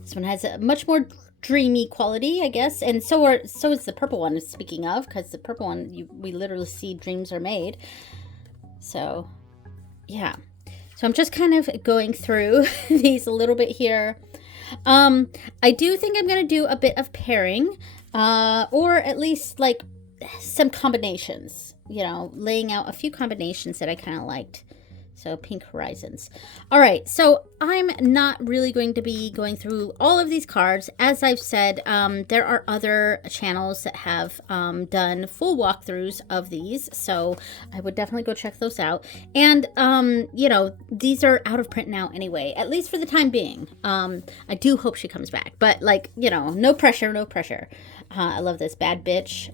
This one has a much more dreamy quality, I guess, and so is the purple one. Speaking of, because the purple one, we literally see dreams are made. So, yeah. So I'm just kind of going through these a little bit here. I do think I'm going to do a bit of pairing, or at least like some combinations, laying out a few combinations that I kind of liked. So Pink Horizons. All right, so I'm not really going to be going through all of these cards. As I've said, there are other channels that have done full walkthroughs of these, so I would definitely go check those out. And, these are out of print now anyway, at least for the time being. I do hope she comes back, but no pressure, no pressure. I love this. Bad Bitch.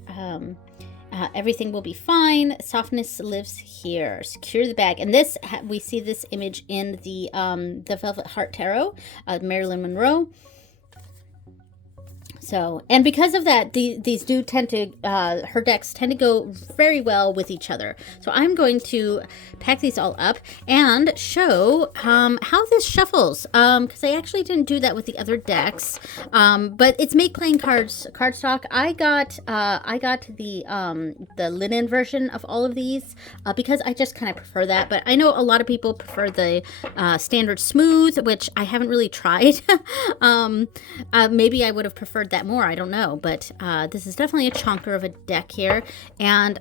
Everything will be fine. Softness lives here. Secure the bag. And this, we see this image in the Velvet Heart Tarot, Marilyn Monroe. So, and because of that, these do tend to, her decks tend to go very well with each other. So I'm going to pack these all up and show how this shuffles. Because I actually didn't do that with the other decks. But it's Make Playing Cards cardstock. I got the linen version of all of these because I just kind of prefer that. But I know a lot of people prefer the standard smooth, which I haven't really tried. Maybe I would have preferred that more, I don't know, but this is definitely a chunker of a deck here, and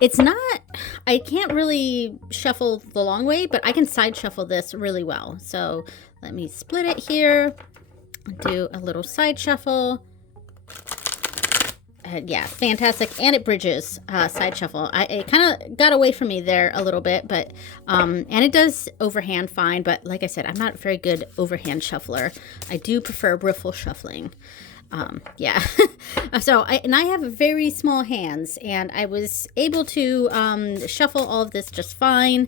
it's not, I can't really shuffle the long way, but I can side shuffle this really well. So let me split it here, do a little side shuffle. Yeah, fantastic, and it bridges side shuffle. It kind of got away from me there a little bit, but and it does overhand fine, but like I said, I'm not a very good overhand shuffler. I do prefer riffle shuffling. Yeah. So I have very small hands, and I was able to shuffle all of this just fine.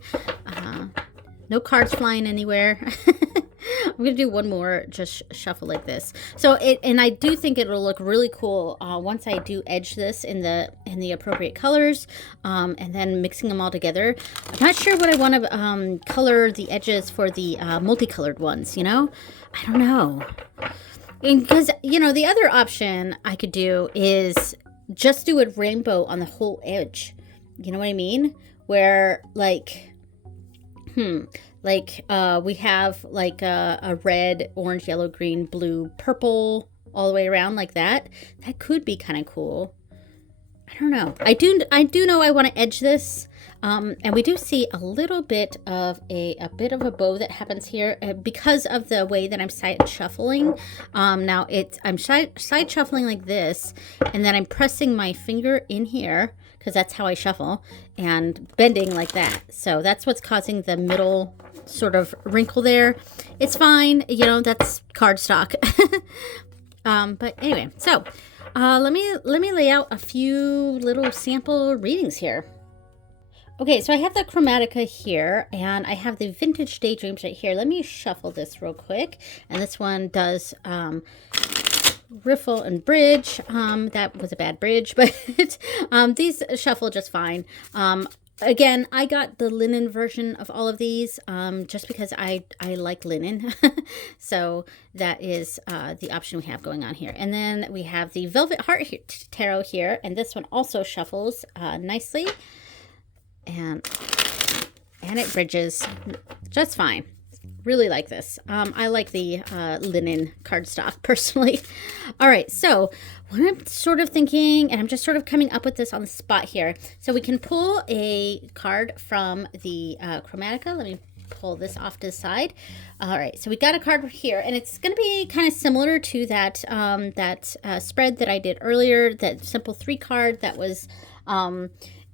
No cards flying anywhere. I'm gonna do one more, just shuffle like this. So and I do think it'll look really cool once I do edge this in the appropriate colors, and then mixing them all together. I'm not sure what I want to color the edges for the multicolored ones. You know, I don't know, because you know the other option I could do is just do a rainbow on the whole edge. You know what I mean? Where like, we have like a red, orange, yellow, green, blue, purple all the way around like that. That could be kind of cool. I don't know. I do know I want to edge this. And we do see a little bit of a bow that happens here because of the way that I'm side shuffling. Now I'm side shuffling like this, and then I'm pressing my finger in here because that's how I shuffle, and bending like that. So that's what's causing the middle sort of wrinkle there. It's fine, you know, that's cardstock. But anyway, so let me lay out a few little sample readings here. Okay, so I have the Chromatica here, and I have the Vintage Daydreams right here. Let me shuffle this real quick. And this one does riffle and bridge. That was a bad bridge, but these shuffle just fine. Again, I got the linen version of all of these just because I like linen. So that is the option we have going on here. And then we have the Velvet Heart Tarot here, and this one also shuffles nicely. And it bridges just fine. Really like this. I like the linen cardstock personally. All right, so what I'm sort of thinking, and I'm just sort of coming up with this on the spot here. So we can pull a card from the Chromatica. Let me pull this off to the side. All right, so we got a card here, and it's going to be kind of similar to that spread that I did earlier, that simple 3 card that was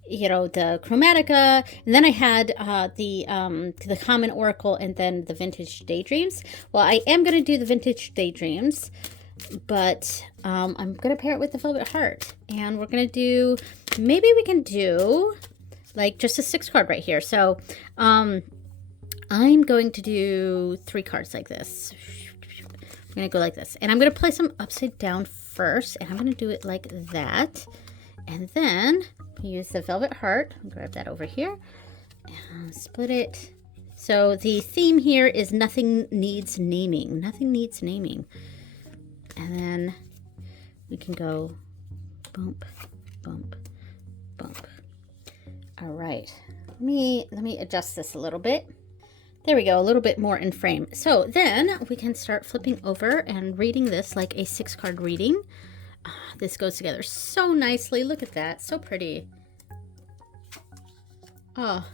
you know, the Chromatica, and then I had the Common Oracle, and then the Vintage Daydreams. Well, I am going to do the Vintage Daydreams, but I'm going to pair it with the Velvet Heart, and we're going to do, maybe we can do like just a 6 card right here. So I'm going to do 3 cards like this. I'm going to go like this, and I'm going to place them upside down first, and I'm going to do it like that, and then use the Velvet Heart. Grab that over here and split it. So the theme here is nothing needs naming. Nothing needs naming. And then we can go bump, bump, bump. All right. Let me adjust this a little bit. There we go, a little bit more in frame. So then we can start flipping over and reading this like a 6 card reading. This goes together so nicely. Look at that. So pretty. Oh.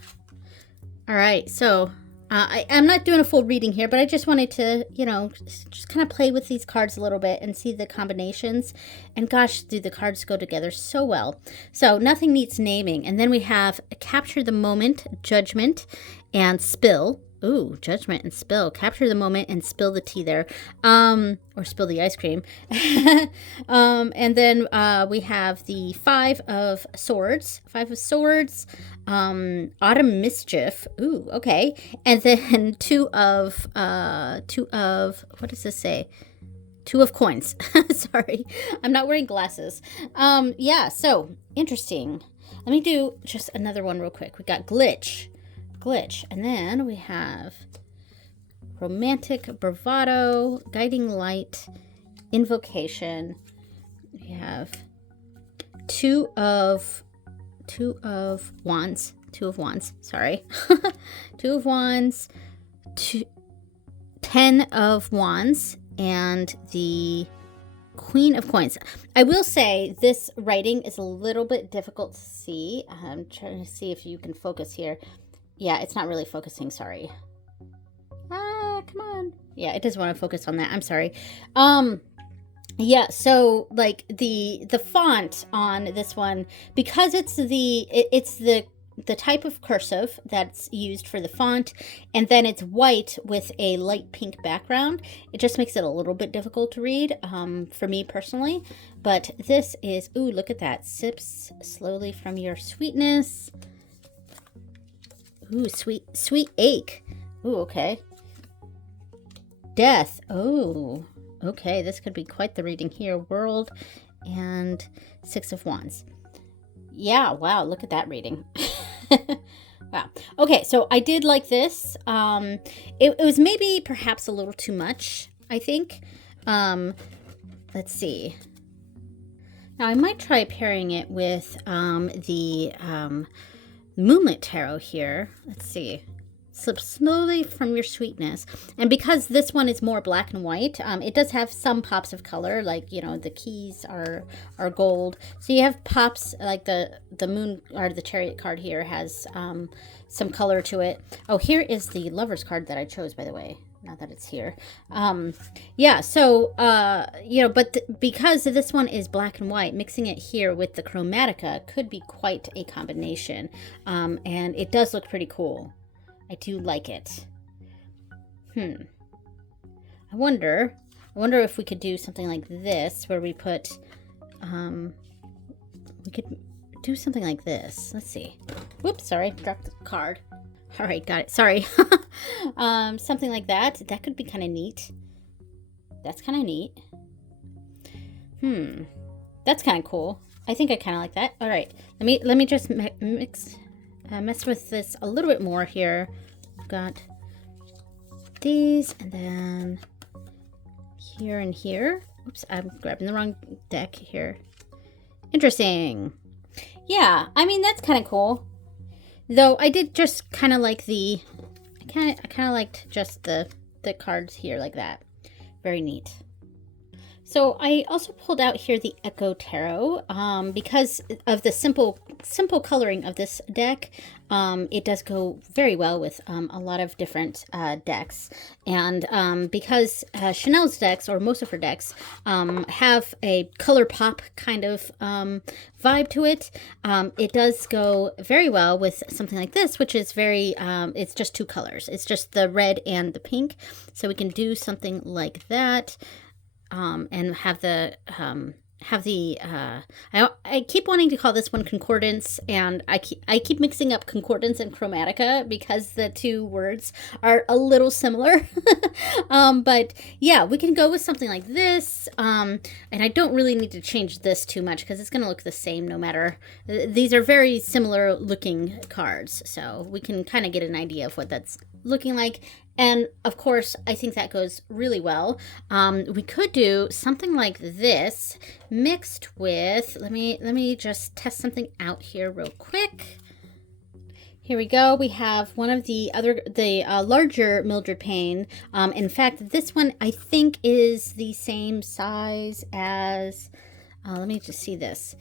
All right. So I'm not doing a full reading here, but I just wanted to, you know, just kind of play with these cards a little bit and see the combinations. And gosh, do the cards go together so well. So nothing needs naming. And then we have Capture the Moment, Judgment, and Spill. Ooh, Judgment and Spill. Capture the moment and spill the tea there. Or spill the ice cream. And then we have the 5 of Swords. 5 of Swords. Autumn Mischief. Ooh, okay. And then 2 of, what does this say? 2 of Coins. Sorry, I'm not wearing glasses. Yeah, so interesting. Let me do just another one real quick. We got Glitch, and then we have Romantic Bravado, Guiding Light, Invocation. We have 2 of Wands, sorry. 2 of Wands, 10 of Wands, and the Queen of Coins. I will say this writing is a little bit difficult to see. I'm trying to see if you can focus here. Yeah, it's not really focusing, sorry. Come on. Yeah, it doesn't want to focus on that. I'm sorry. Yeah, so like the font on this one, because it's the type of cursive that's used for the font, and then it's white with a light pink background, it just makes it a little bit difficult to read for me personally. But this is, ooh, look at that. Sips slowly from your sweetness. Ooh, sweet ache. Ooh, okay. Death. Oh, okay. This could be quite the reading here. World and Six of Wands. Yeah, wow. Look at that reading. Wow. Okay, so I did like this. It was maybe perhaps a little too much, I think. Let's see. Now, I might try pairing it with the Moonlit Tarot here. Let's see. Slip slowly from your sweetness. And because this one is more black and white, it does have some pops of color, like, you know, the keys are gold. So you have pops, like the moon, or the Chariot card here has some color to it. Oh, here is the Lover's card that I chose, by the way. Not that it's here. Yeah, so, you know, but because this one is black and white, mixing it here with the Chromatica could be quite a combination. And it does look pretty cool. I do like it. I wonder if we could do something like this, where we put, we could do something like this. Let's see. Whoops, sorry, dropped the card. All right, got it. Sorry. Something like that. That could be kind of neat. That's kind of neat. That's kind of cool. I think I kind of like that. All right, let me just mess with this a little bit more here. We've got these, and then here and here. Oops, I'm grabbing the wrong deck here. Interesting. Yeah, I mean, that's kind of cool. Though I did just kind of like I kind of liked just the cards here like that. Very neat. So I also pulled out here the Echo Tarot because of the simple coloring of this deck. It does go very well with a lot of different decks. And because Chanel's decks, or most of her decks, have a color pop kind of vibe to it, it does go very well with something like this, which is very, it's just two colors. It's just the red and the pink. So we can do something like that. And have the I keep wanting to call this one concordance, and I keep mixing up concordance and chromatica because the two words are a little similar. But yeah, we can go with something like this. And I don't really need to change this too much because it's going to look the same no matter. These are very similar looking cards, so we can kind of get an idea of what that's looking like. And of course, I think that goes really well. We could do something like this mixed with, let me just test something out here real quick. Here we go. We have one of the larger Mildred Payne. In fact, this one I think is the same size as, let me just see this.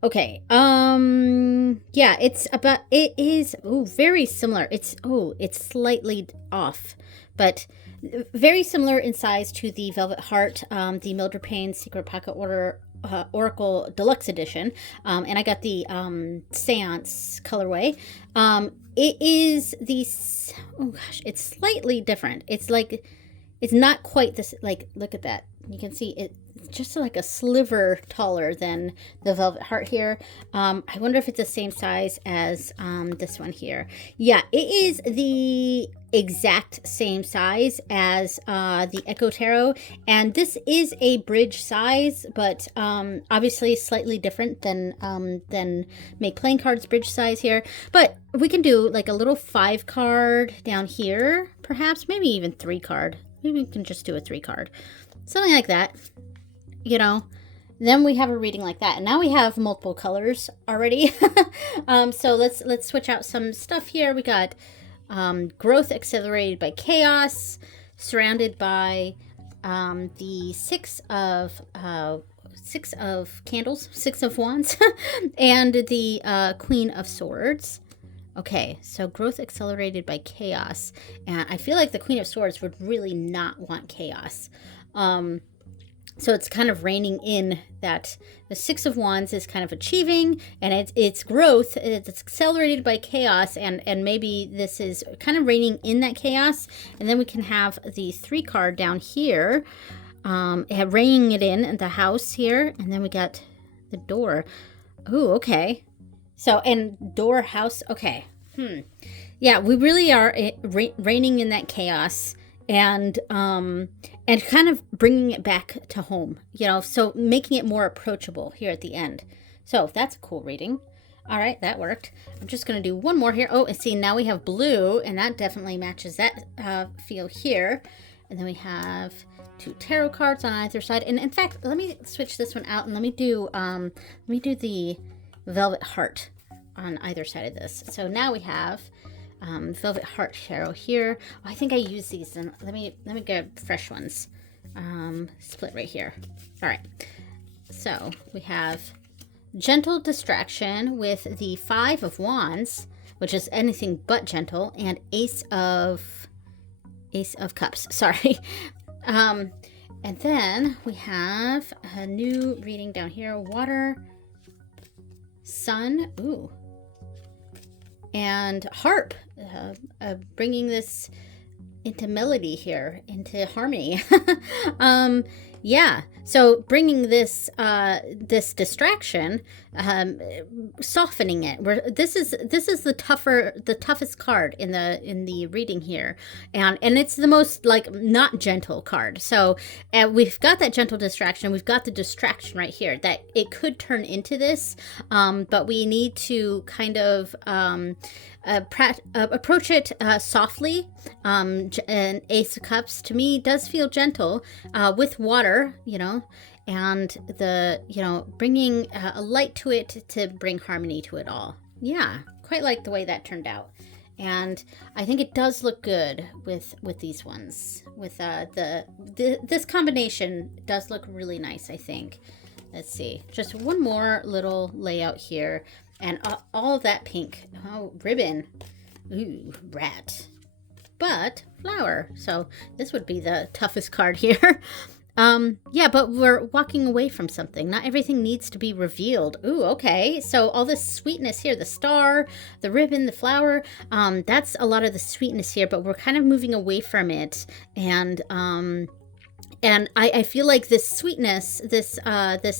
Okay, yeah, it is, very similar. It's slightly off, but very similar in size to the Velvet Heart, the Mildred Payne Secret Pocket Oracle Deluxe Edition, and I got the Seance colorway. It is it's slightly different. It's like, it's not quite this, like, look at that. You can see it's just like a sliver taller than the Velvet Heart here. I wonder if it's the same size as this one here. Yeah, it is the exact same size as the Echo Tarot, and this is a bridge size, but obviously slightly different than Make Playing Cards bridge size here. But we can do like a little 5 card down here, perhaps, maybe even 3 card. Maybe we can just do a 3 card. Something like that, you know. Then we have a reading like that, and now we have multiple colors already. So let's switch out some stuff here. We got growth accelerated by chaos, surrounded by the six of candles, 6 of wands, and the Queen of Swords. Okay, so growth accelerated by chaos, and I feel like the Queen of Swords would really not want chaos. So it's kind of reining in that the 6 of Wands is kind of achieving, and it's growth, it's accelerated by chaos, and maybe this is kind of reining in that chaos. And then we can have the 3 card down here, reining it in the house here, and then we got the door. Oh, okay. So, and door, house, okay. Yeah, we really are reining in that chaos. and kind of bringing it back to home, you know, so making it more approachable here at the end. So that's a cool reading. All right, that worked. I'm just going to do one more here. Oh, and see, now we have blue, and that definitely matches that feel here. And then we have 2 tarot cards on either side. And in fact, let me switch this one out, and let me do the Velvet Heart on either side of this. So now we have Velvet Heart Tarot here. Oh, I think I use these, and let me get fresh ones. Split right here. All right. So we have Gentle Distraction with the 5 of Wands, which is anything but gentle, and Ace of Cups. Sorry. And then we have a new reading down here. Water, Sun, ooh, and Harp, bringing this into melody here, into harmony. Yeah, so bringing this this distraction, softening it. This is the toughest card in the reading here, and it's the most like not gentle card. So we've got that gentle distraction. We've got the distraction right here that it could turn into this, but we need to kind of approach it softly. An Ace of Cups to me does feel gentle, with water, you know, and the, you know, bringing a light to it to bring harmony to it all. Yeah, quite like the way that turned out. And I think it does look good with these ones. With this combination does look really nice, I think. Let's see, just one more little layout here, and all of that pink. Oh, ribbon. Ooh, rat. But flower. So this would be the toughest card here. Yeah, but we're walking away from something. Not everything needs to be revealed. Ooh, okay. So all this sweetness here, the star, the ribbon, the flower, that's a lot of the sweetness here, but we're kind of moving away from it. And I feel like this sweetness, this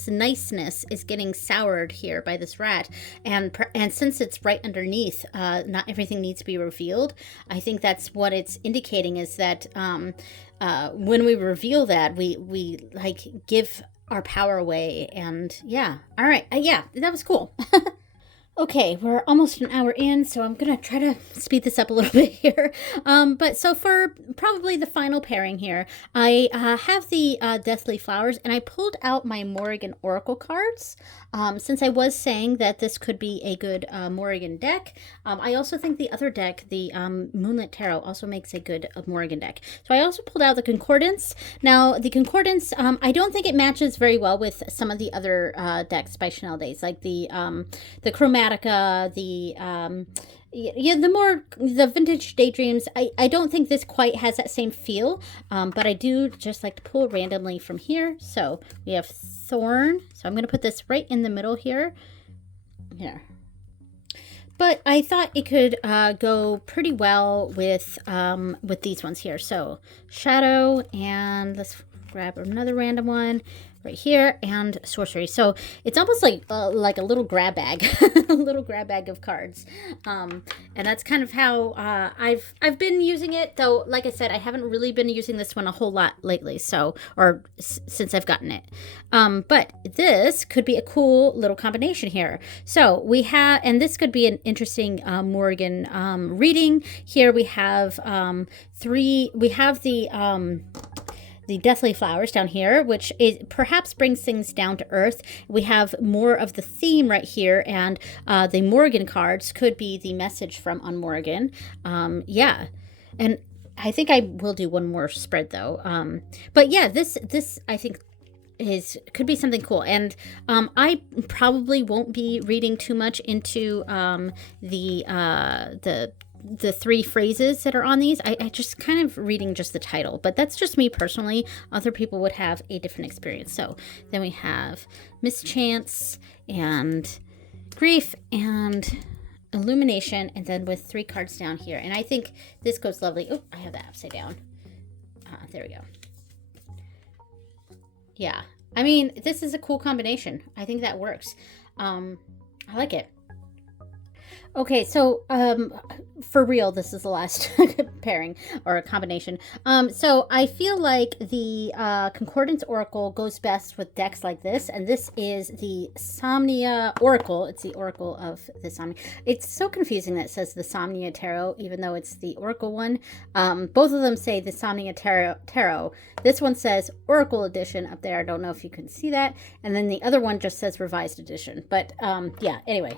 niceness is getting soured here by this rat. And since it's right underneath, not everything needs to be revealed. I think that's what it's indicating, is that when we reveal that, we like give our power away. And yeah, all right, yeah, that was cool. Okay, we're almost an hour in, so I'm going to try to speed this up a little bit here. But so for probably the final pairing here, I have the Deathly Flowers, and I pulled out my Morrigan Oracle cards. Since I was saying that this could be a good Morrigan deck, I also think the other deck, the Moonlit Tarot, also makes a good Morrigan deck. So I also pulled out the Concordance. Now, the Concordance, I don't think it matches very well with some of the other decks by Chanel Days, like the Chromatica, the Vintage Daydreams. I don't think this quite has that same feel, but I do just like to pull randomly from here. So we have Thorn. So I'm going to put this right in the middle here. But I thought it could go pretty well with these ones here. So Shadow, and let's grab another random one right here, and Sorcery. So it's almost like a little grab bag, a little grab bag of cards, and that's kind of how I've been using it. Though, like I said, I haven't really been using this one a whole lot lately. So, or since I've gotten it, but this could be a cool little combination here. So we have, and this could be an interesting Morrigan reading. Here we have three. We have the Deathly Flowers down here, which perhaps brings things down to earth. We have more of the theme right here, and the Morrigan cards could be the message from on Morrigan. Yeah, and I think I will do one more spread though. But yeah, this I think could be something cool, and I probably won't be reading too much into the three phrases that are on these. I just kind of reading just the title, but that's just me personally. Other people would have a different experience. So then we have Mischance and Grief and Illumination, and then with 3 cards down here. And I think this goes lovely. Oh, I have that upside down. There we go. Yeah, I mean, this is a cool combination. I think that works. I like it. Okay, so for real, this is the last pairing or a combination. So I feel like the Concordance Oracle goes best with decks like this, and this is the Somnia Oracle. It's the Oracle of the Somnia. It's so confusing that it says the Somnia Tarot, even though it's the Oracle one. Both of them say the Somnia Tarot. This one says Oracle Edition up there. I don't know if you can see that. And then the other one just says Revised Edition. But yeah, anyway.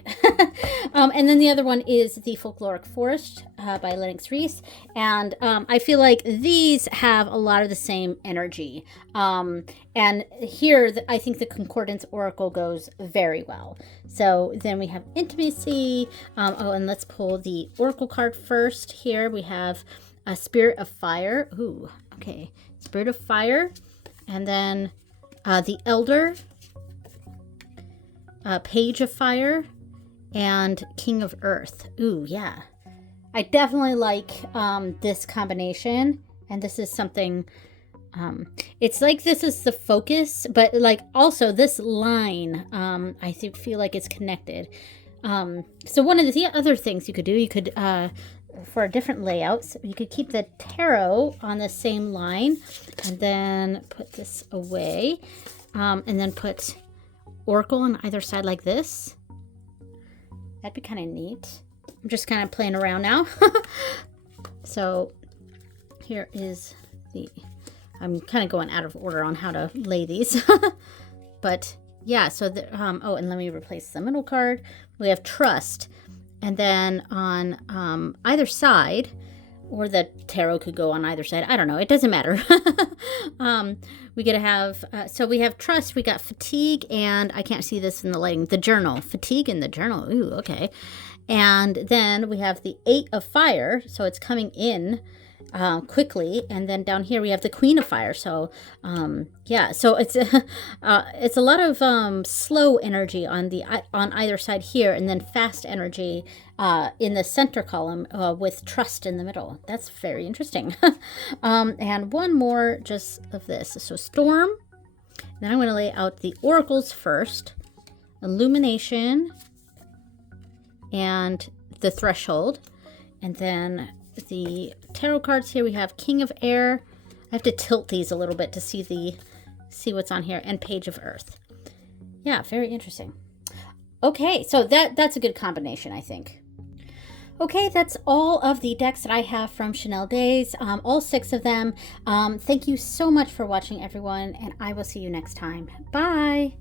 And then the other one is the Folkloric Forest by Lennox Reese. And I feel like these have a lot of the same energy. And here, I think the Concordance Oracle goes very well. So then we have Intimacy. Oh, and let's pull the Oracle card first. Here we have a Spirit of Fire. Ooh, okay. Spirit of Fire. And then the Elder. Page of Fire. And King of Earth. Ooh, yeah. I definitely like this combination. And this is something... it's like this is the focus, but like also this line, I feel like it's connected. So one of the other things you could do, you could, for different layouts, you could keep the tarot on the same line and then put this away, and then put Oracle on either side like this. That'd be kind of neat. I'm just kind of playing around now. So here is I'm kind of going out of order on how to lay these. But yeah, so oh, and let me replace the middle card. We have Trust. And then on either side, or the tarot could go on either side. I don't know. It doesn't matter. We gotta have, so we have Trust, we got Fatigue, and I can't see this in the lighting, the Journal. Fatigue in the Journal. Ooh, okay. And then we have the Eight of Fire, so it's coming in quickly. And then down here we have the Queen of Fire. So yeah, so it's it's a lot of slow energy on either side here, and then fast energy in the center column with Trust in the middle. That's very interesting. And one more just of this. So Storm. Then I'm going to lay out the oracles first. Illumination and the Threshold. And then the tarot cards here, we have King of Air. I have to tilt these a little bit to see what's on here, and Page of Earth. Yeah, very interesting. Okay, so that's a good combination, I think. Okay, that's all of the decks that I have from Chanel Days, all 6 of them. Thank you so much for watching, everyone, and I will see you next time. Bye!